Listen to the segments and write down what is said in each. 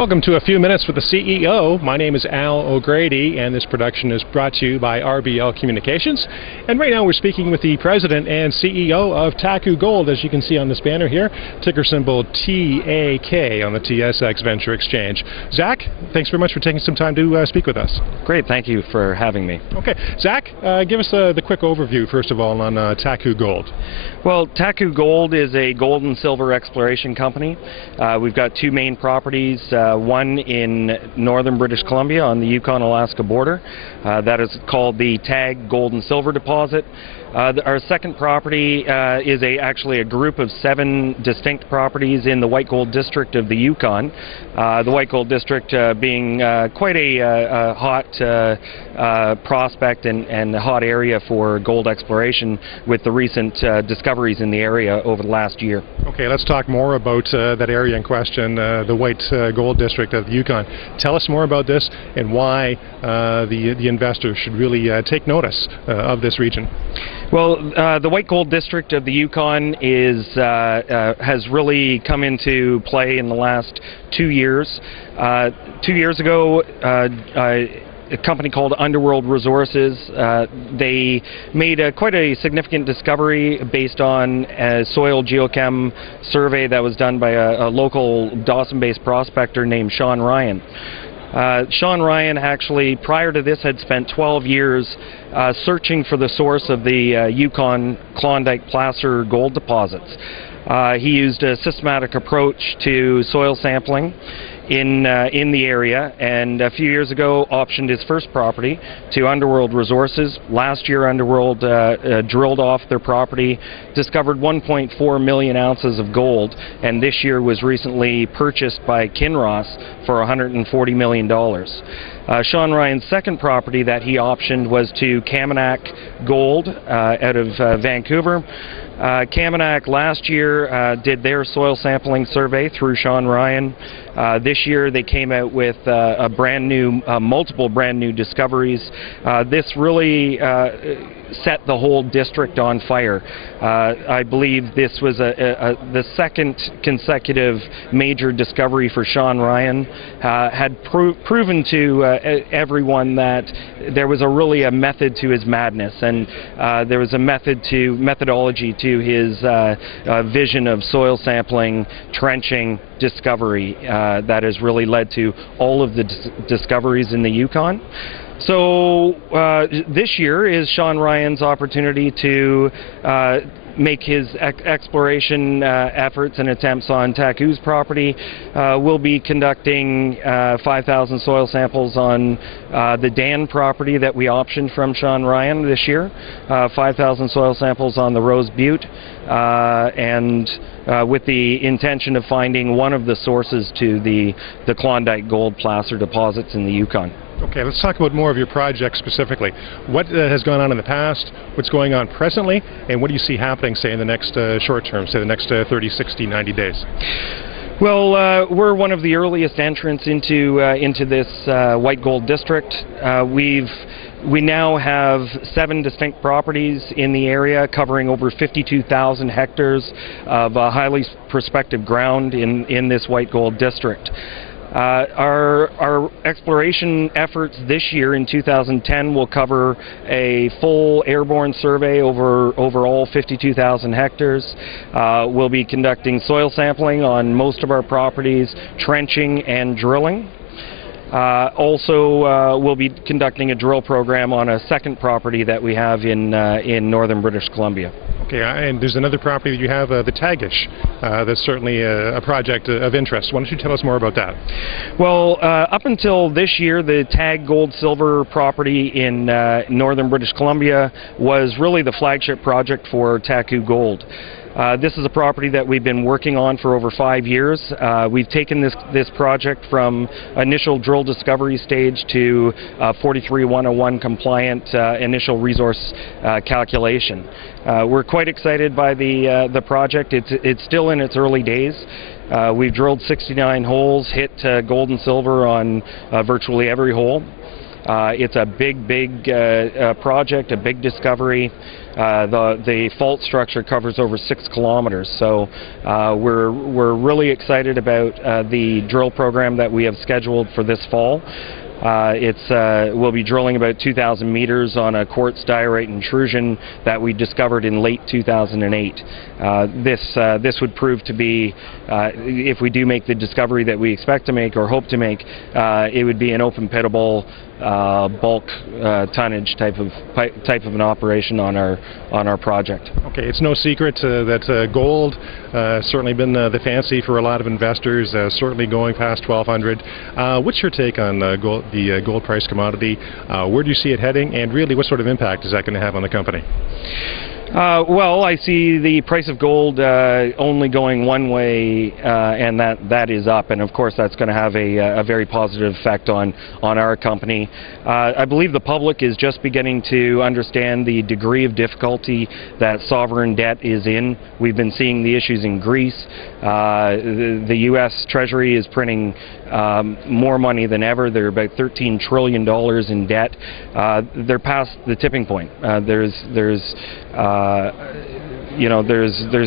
Welcome to A Few Minutes with the CEO. My name is Al O'Grady, and this production is brought to you by RBL Communications. And right now we're speaking with the president and CEO of Taku Gold, as you can see on this banner here, ticker symbol TAK on the TSX Venture Exchange. Zach, thanks very much for taking some time to speak with us. Great, thank you for having me. Okay, Zach, give us the quick overview, first of all, on Taku Gold. Well, Taku Gold is a gold and silver exploration company. We've got two main properties, one in northern British Columbia on the Yukon-Alaska border. That is called the Taku Gold and Silver Deposit. Our second property is actually a group of 7 distinct properties in the White Gold District of the Yukon. The White Gold District being quite a hot prospect and a hot area for gold exploration with the recent discoveries in the area over the last year. Okay, let's talk more about that area in question, the White Gold District of the Yukon. Tell us more about this and why the investors should really take notice of this region. Well, the White Gold District of the Yukon has really come into play in the last 2 years. 2 years ago, a company called Underworld Resources, they made quite a significant discovery based on a soil geochem survey that was done by a local Dawson-based prospector named Sean Ryan. Sean Ryan actually, prior to this, had spent 12 years searching for the source of the Yukon Klondike placer gold deposits. He used a systematic approach to soil sampling in the area, and a few years ago optioned his first property to Underworld Resources. Last year Underworld drilled off their property, discovered 1.4 million ounces of gold, and this year was recently purchased by Kinross for $140 million. Sean Ryan's second property that he optioned was to Kaminak Gold out of Vancouver. Kaminak last year did their soil sampling survey through Sean Ryan. This year they came out with multiple brand new discoveries. This really set the whole district on fire. I believe this was the second consecutive major discovery for Sean Ryan. Had proven to everyone that there was really a method to his madness, and there was a methodology to his vision of soil sampling, trenching, discovery that has really led to all of the discoveries in the Yukon. So this year is Sean Ryan's opportunity to make his exploration efforts and attempts on Taku's property. We'll be conducting 5,000 soil samples on the Dan property that we optioned from Sean Ryan this year, 5,000 soil samples on the Rose Butte, and with the intention of finding one of the sources to the Klondike gold placer deposits in the Yukon. Okay, let's talk about more of your project specifically. What has gone on in the past, what's going on presently, and what do you see happening, say, in the next short term, say the next 30, 60, 90 days? Well, we're one of the earliest entrants into this White Gold District. We now have 7 distinct properties in the area covering over 52,000 hectares of highly prospective ground in this White Gold District. Our exploration efforts this year in 2010 will cover a full airborne survey over all 52,000 hectares. We'll be conducting soil sampling on most of our properties, trenching and drilling. Also, we'll be conducting a drill program on a second property that we have in northern British Columbia. Okay, and there's another property that you have, the Tagish. That's certainly a project of interest. Why don't you tell us more about that? Well, up until this year, the Taku Gold Silver property in northern British Columbia was really the flagship project for Taku Gold. This is a property that we've been working on for over 5 years. We've taken this project from initial drill discovery stage to 43101 compliant initial resource calculation. We're quite excited by the project. It's still in its early days. We've drilled 69 holes, hit gold and silver on virtually every hole. It's a big project, a big discovery. The fault structure covers over 6 kilometers, so we're really excited about the drill program that we have scheduled for this fall. We'll be drilling about 2,000 meters on a quartz diorite intrusion that we discovered in late 2008. This would prove to be, if we do make the discovery that we expect to make or hope to make, it would be an open pitable bulk tonnage type of an operation on our project. Okay, it's no secret that gold certainly been the fancy for a lot of investors, certainly going past 1,200. What's your take on gold? The gold price commodity, where do you see it heading, and really what sort of impact is that going to have on the company? Well, I see the price of gold only going one way, and that is up, and of course that's going to have a very positive effect on our company. I believe the public is just beginning to understand the degree of difficulty that sovereign debt is in. We've been seeing the issues in Greece. The U.S. Treasury is printing more money than ever. They're about $13 trillion in debt. They're past the tipping point. There's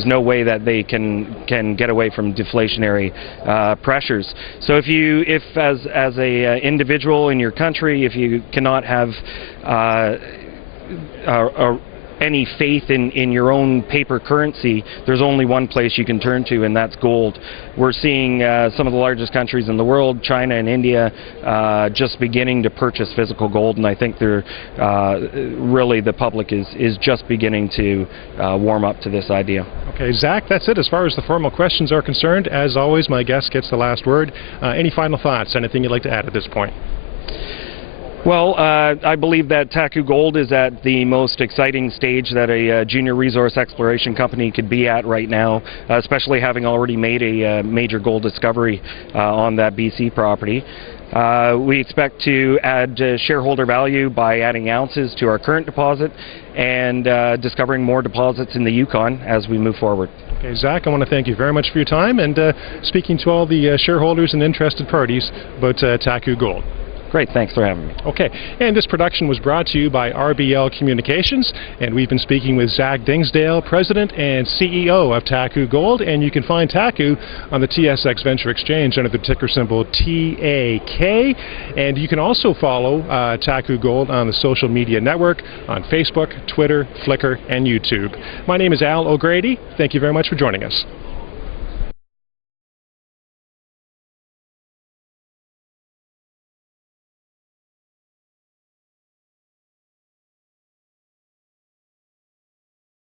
no way that they can get away from deflationary pressures. So if as a individual in your country, if you cannot have any faith in your own paper currency, there's only one place you can turn to, and that's gold. We're seeing some of the largest countries in the world, China and India, just beginning to purchase physical gold, and I think really the public is just beginning to warm up to this idea. Okay, Zach, that's it as far as the formal questions are concerned. As always, my guest gets the last word. Any final thoughts? Anything you'd like to add at this point? Well, I believe that Taku Gold is at the most exciting stage that a junior resource exploration company could be at right now, especially having already made a major gold discovery on that BC property. We expect to add shareholder value by adding ounces to our current deposit and discovering more deposits in the Yukon as we move forward. Okay, Zach, I want to thank you very much for your time and speaking to all the shareholders and interested parties about Taku Gold. Great, thanks for having me. Okay, and this production was brought to you by RBL Communications, and we've been speaking with Zachery Dingsdale, President and CEO of Taku Gold, and you can find Taku on the TSX Venture Exchange under the ticker symbol TAK, and you can also follow Taku Gold on the social media network on Facebook, Twitter, Flickr, and YouTube. My name is Al O'Grady. Thank you very much for joining us.